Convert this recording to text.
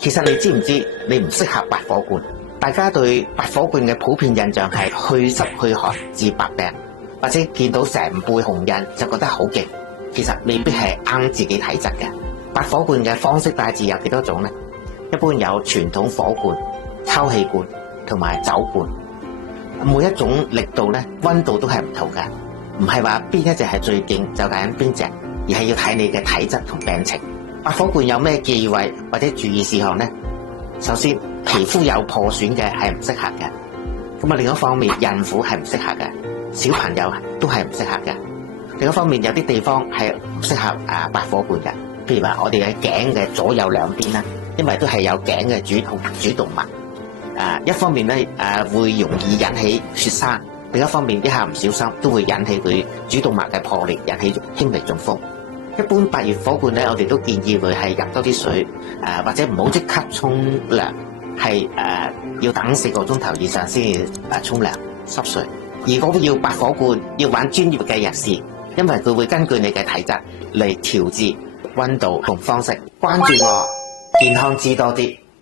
其實你知唔知你唔適合拔火罐？大家對拔火罐嘅普遍印象係去濕去寒治百病，或者見到成背紅印就覺得好勁。其實未必係啱自己體質嘅。拔火罐嘅方式大致有幾多種呢？一般有傳統火罐、抽氣罐同埋酒罐。每一種力度咧，溫度都係唔同嘅，唔係話邊一隻係最勁就揀邊隻，而係要睇你嘅體質同病情。拔火罐有咩忌諱或者注意事項呢？首先，皮膚有破損嘅係唔適合嘅。咁啊，另一方面，孕婦係唔適合嘅，小朋友都係唔適合嘅。另一方面，有啲地方係唔適合拔火罐嘅，譬如話我哋嘅頸嘅左右兩邊啦，因為都係有頸嘅主動脈。一方面咧會容易引起血栓，另一方面一下唔小心都會引起佢主動脈嘅破裂，引起輕微中風。一般拔熱火罐咧，我哋都建議佢係入多啲水，或者唔好即刻沖涼，係要等4個鐘頭以上先至沖涼濕水。如果要拔火罐，要揾專業嘅人士，因為佢會根據你嘅體質嚟調節溫度同方式。關注我，健康知多啲。